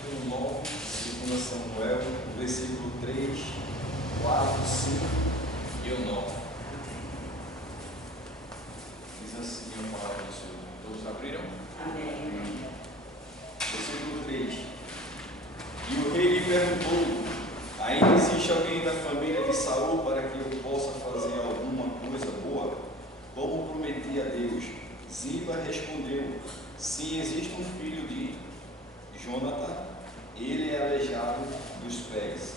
capítulo 9, 2 Samuel, versículo 3, 4, 5 e o 9. Diz assim a palavra do Senhor. Todos abriram? Amém. Versículo 3. E o rei lhe perguntou: ainda existe alguém da família de Saul para que eu possa fazer alguma coisa boa? Como prometi a Deus. Ziba respondeu: sim, existe um filho de Jonatã, ele é aleijado dos pés.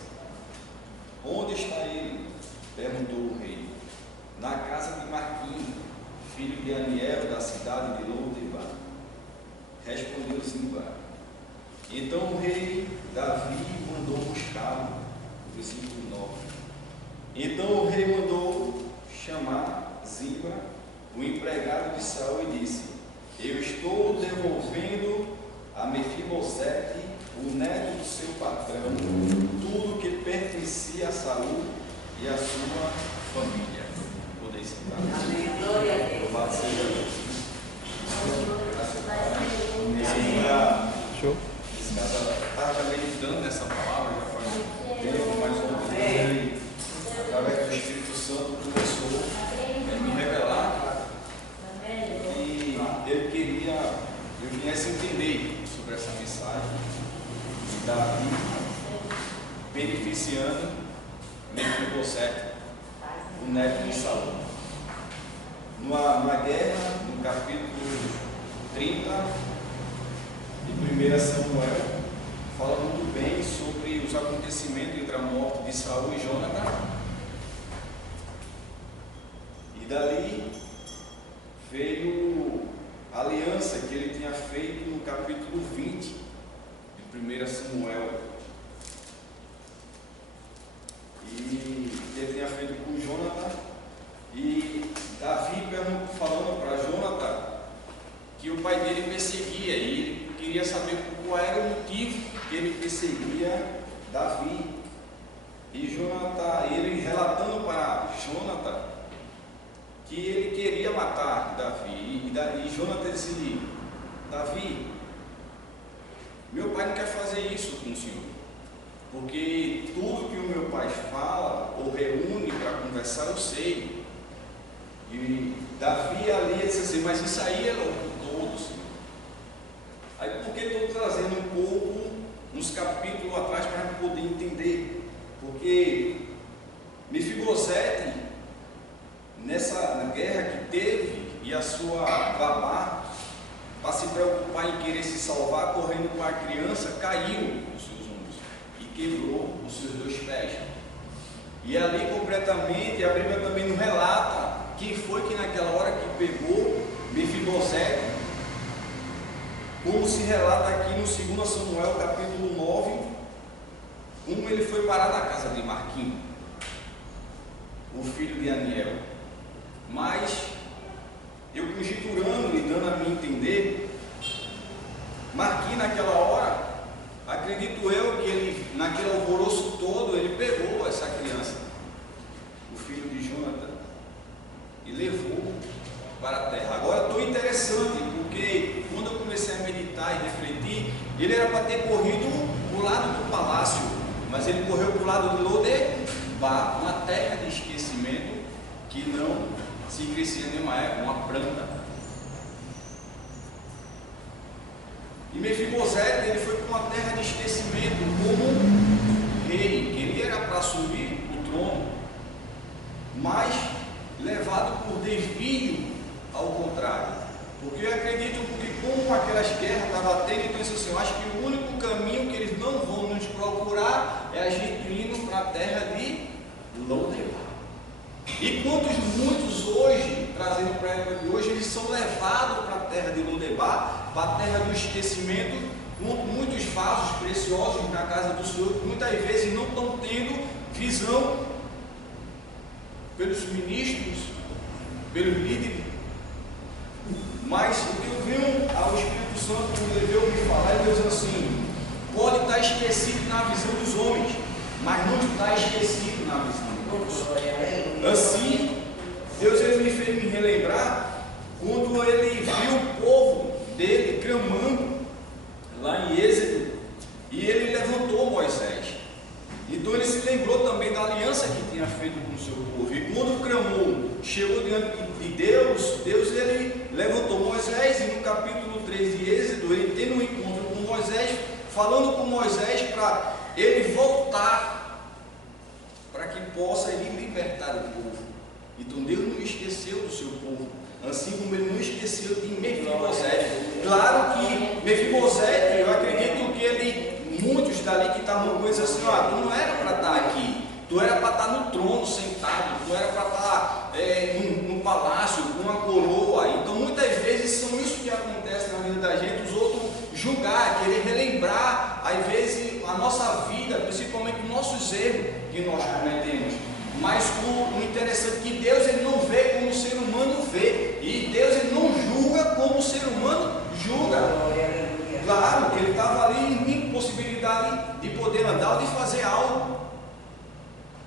Onde está ele? Perguntou o rei. Na casa de Marquim, filho de Aniel, da cidade de Lodebar. Respondeu Ziba. Então o rei Davi mandou buscá-lo. Versículo 9. Então o rei mandou chamar Ziba, o empregado de Saul, e disse: eu estou devolvendo a Mefibosete, o neto do seu patrão, tudo que pertencia a Saul e a sua família. Podeis sentar. Amém. Glória a Deus. Louvado seja Deus. Show. Esse casal estava meditando nessa palavra já faz um tempo, mais ou menos. Através do Espírito Santo começou a me revelar e ele queria eu viesse entender sobre essa mensagem de Davi beneficiando Mefibosete, o neto de Saul. Numa guerra, no capítulo 30 de 1 Samuel, fala muito bem sobre os acontecimentos entre a morte de Saul e Jonatã. E dali veio a aliança que ele tinha feito no capítulo 20 de 1 Samuel. E ele tinha feito com Jonatã. E Davi falando para Jonatã que o pai dele perseguia, e ele queria saber qual era o motivo que ele perseguia Davi. E Jonatã, ele relatando para Jonatã que ele queria matar Davi. E Jonatã disse: Davi, meu pai não quer fazer isso com o senhor, porque tudo que o meu pai fala ou reúne para conversar eu sei. E Davi ali disse assim: mas isso aí é o todo, senhor. Aí por que estou trazendo um pouco uns capítulos atrás para poder entender? Porque Mefibosete, na guerra que teve, e a sua babá, para se preocupar em querer se salvar, correndo com a criança, caiu nos seus ombros e quebrou os seus 2 pés. E ali completamente, a Bíblia também não relata quem foi que naquela hora que pegou Mefibosete, como se relata aqui no 2 Samuel capítulo 9, como ele foi parar na casa de Marquim, o filho de Aniel. Mas eu conjecturando e dando a me entender, Marquim naquela hora, acredito eu que ele, naquele alvoroço todo, ele pegou essa criança, o filho de Jonatã, e levou para a terra. Agora estou interessante, porque quando eu comecei a meditar e refletir, ele era para ter corrido para o lado do palácio, mas ele correu para o lado de Lodebar, uma terra de esquecimento que não se crescia nenhuma época, uma planta. E Mefibosete, ele foi para uma terra de esquecimento como rei, que ele era para assumir o trono, mas levado por desvio ao contrário. Porque eu acredito que como aquelas guerras estavam tendo, então assim, eu acho que o único caminho que eles não vão nos procurar é a gente indo para a terra de Lodebar. E muitos hoje, trazendo para a época de hoje, eles são levados para a terra de Lodebar, para a terra do esquecimento, com muitos vasos preciosos na casa do Senhor, que muitas vezes não estão tendo visão pelos ministros, pelos líderes. Mas o que eu vi ao Espírito Santo, quando ele veio me falar, ele diz assim: pode estar esquecido na visão dos homens, mas não está esquecido na visão de Deus. Assim, Deus ele me fez me relembrar quando ele viu o povo dele clamando lá em Êxodo, e Moisés. Então ele se lembrou também da aliança que tinha feito com o seu povo. E quando clamou, chegou diante de Deus, ele levantou Moisés, e no capítulo 3 de Êxodo, ele tem um encontro com Moisés, falando com Moisés para ele voltar, para que possa ele libertar o povo. Então Deus não esqueceu do seu povo, assim como ele não esqueceu de Mefibosete. Claro que Mefibosete, eu acredito que muitos dali que estavam com isso assim, tu não era para estar aqui, tu era para estar no trono sentado, tu era para estar num palácio com uma coroa. Então muitas vezes são isso que acontece na vida da gente, os outros julgar, querer relembrar às vezes a nossa vida, principalmente os nossos erros que nós cometemos. Mas o interessante é que Deus ele não vê como o ser humano vê, e Deus ele não julga como o ser humano julga. Claro que ele estava ali em impossibilidade de poder andar ou de fazer algo,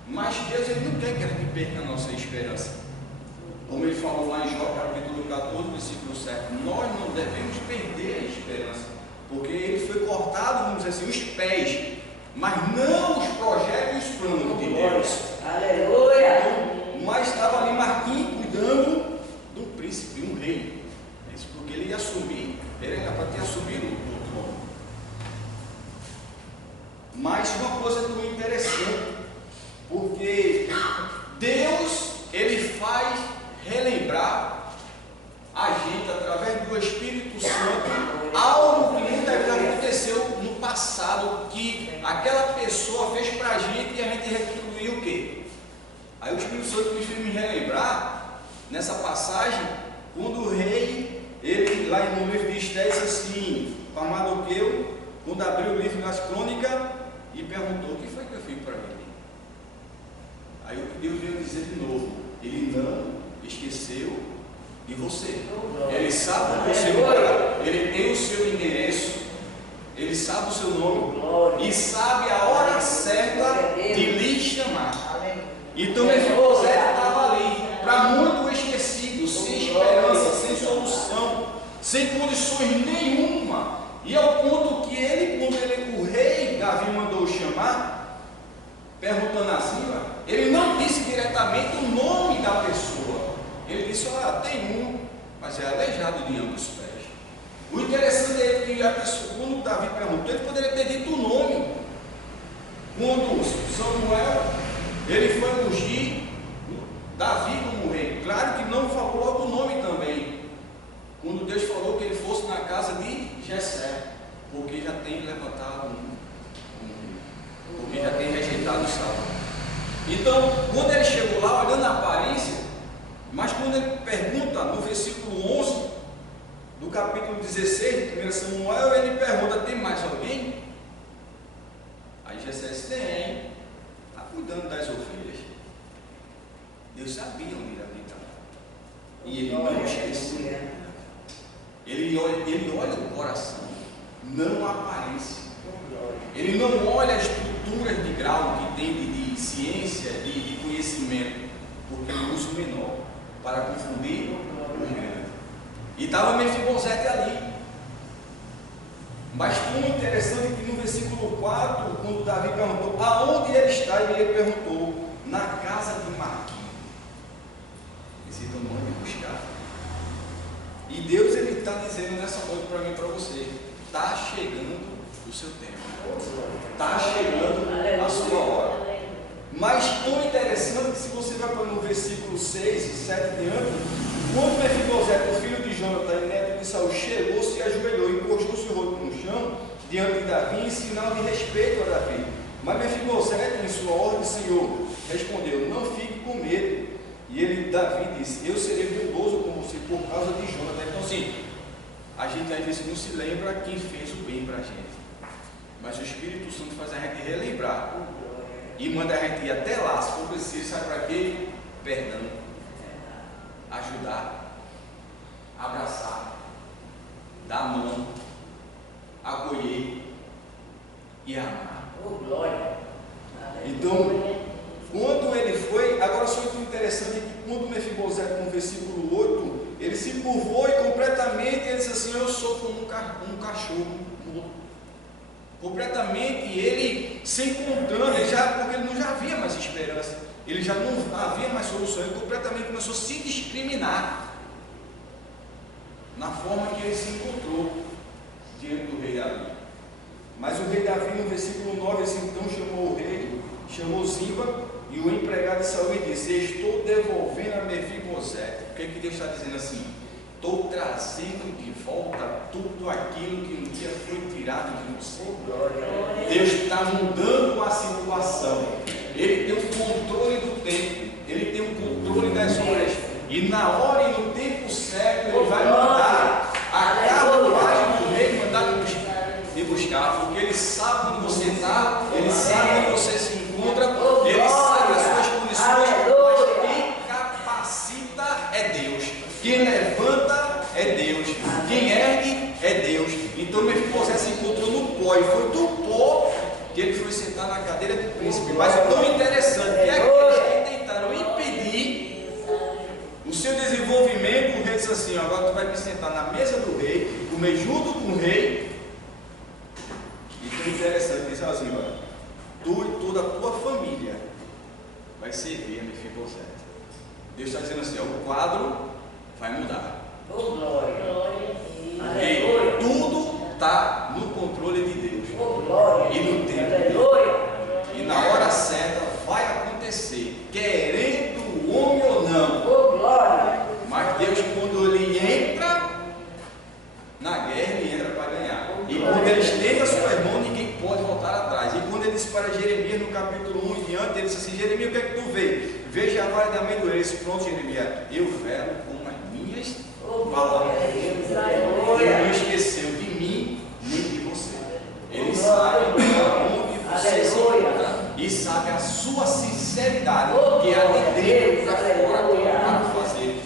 mas Deus ele não quer que a gente perca a nossa esperança. Como ele falou lá em Jó capítulo 14, versículo 7, nós não devemos perder a esperança, porque ele foi cortado, vamos dizer assim, os pés, mas não os projetos e os planos de Deus. Aleluia! Mas estava ali Marquinhos cuidando de um príncipe, de um rei. Isso porque ele ia assumir, ele era para ter assumido o trono. Mas uma coisa tão interessante, porque Deus ele faz relembrar a gente através do Espírito Santo algo que muitas vezes aconteceu no passado, que aquela pessoa fez para a gente e a gente retribuiu o quê? Aí o Espírito Santo me fez me relembrar nessa passagem, quando o rei, ele lá no livro de Esté disse assim, para Mardoqueu, quando abriu o livro das crônicas e perguntou: o que foi que eu fiz para ele? Aí Deus veio dizer de novo: ele não esqueceu de você, ele sabe o seu lugar, ele tem o seu endereço, ele sabe o seu nome e sabe a hora certa de lhe chamar. Então Mefibosete estava ali, para muito esquecido, sem esperança, sem solução, sem condições nenhuma, e ao ponto que ele, quando o rei Davi mandou chamar, perguntando assim, ele não disse diretamente o nome da pessoa, ele disse: tem um, mas é aleijado de ambos os pés. O interessante é que a pessoa, quando Davi perguntou, ele poderia ter dito o nome. Quando Samuel ele foi ungir Davi como rei, claro que não falou logo o nome também, quando Deus falou que ele fosse na casa de Jessé, porque já tem levantado porque já tem rejeitado o Saul. Então, quando ele chegou lá, olhando a aparência, mas quando ele pergunta no versículo 11 do capítulo 16 de 1 Samuel, ele pergunta: tem mais alguém? Aí Jessé disse: tem, está cuidando das ovelhas. Deus sabia onde ele habitava, e ele não esqueceu. Ele olha o coração, não a aparência. Ele não olha as estruturas de grau que tem de ciência, de conhecimento, porque ele usa o menor para confundir o grande. E estava Mefibosete ali. Mas foi interessante que no versículo 4, quando Davi perguntou aonde ele está, ele perguntou: na casa de Marquinhos. Esse é o nome de buscar. E Deus ele está dizendo nessa noite para mim e para você: está chegando o seu tempo, está chegando a sua hora. Mas tão interessante que se você vai para no versículo 6 e 7 diante, quando Mefibosete, o filho de Jonathan e neto de Saul, chegou, se ajoelhou e encostou seu rosto no chão diante de Davi, em sinal de respeito a Davi. Mas Mefibosete, em sua ordem, Senhor, respondeu: não fique com medo. E ele, Davi, disse: eu serei bondoso com você por causa de Jonathan. Então, assim, a gente às vezes não se lembra quem fez o bem para a gente, mas o Espírito Santo faz a gente relembrar e manda a gente ir até lá, se for preciso. Sabe para quê? Perdão, ajudar, abraçar, dar a mão, acolher e amar. Então, quando ele foi, agora só que interessante é que quando Mefibosete, no versículo 8, ele se curvou e completamente ele disse assim: eu sou como um cachorro morto. Completamente ele se encontrando, porque ele não já havia mais esperança, ele já não havia mais solução, ele completamente começou a se discriminar na forma que ele se encontrou diante do rei Davi. Mas o rei Davi, no versículo 9, assim, então chamou o rei, chamou Ziba e o empregado de Saul e disse: estou devolvendo a Mefibosete. O que é que Deus está dizendo assim? Estou trazendo de volta tudo aquilo que um dia foi tirado de você. Deus está mudando a situação. Ele tem o controle do tempo, ele tem o controle das horas, e na hora e no tempo certo ele vai mandar a carruagem do rei mandar me buscar, porque ele sabe onde você está, ele sabe onde você se encontra, ele sabe as suas condições, mas quem capacita é Deus, quem levanta é Deus, quem ergue é Deus. Então Mefibosete se encontrou no pó, e foi do pó que ele foi sentar na cadeira de príncipe. Mas o tão interessante que aqueles que tentaram impedir o seu desenvolvimento, o rei disse assim: agora tu vai me sentar na mesa do rei, comer junto com o rei. E tão interessante, diz assim: olha, tu e toda a tua família vai servir a Mefibosete. Deus está dizendo assim: ó, o quadro vai mudar. Oh, glória. Porque tudo está no controle de Deus. Oh, glória. E no tempo dele. E na hora certa vai acontecer, querendo o homem ou não. Oh, glória. Mas Deus, quando ele entra na guerra, ele entra para ganhar. E quando ele estende a sua mão, ninguém pode voltar atrás. E quando ele disse para Jeremias, no capítulo 1 em diante, ele disse assim: Jeremias, o que é que tu vê? Veja a vara de amendoeira. Ele disse: pronto, Jeremias, eu velo com as minhas palavras. Ele não esqueceu de mim nem de você. Ele sabe onde você se encontra e sabe a sua sinceridade, que é de dentro para fora para fazer.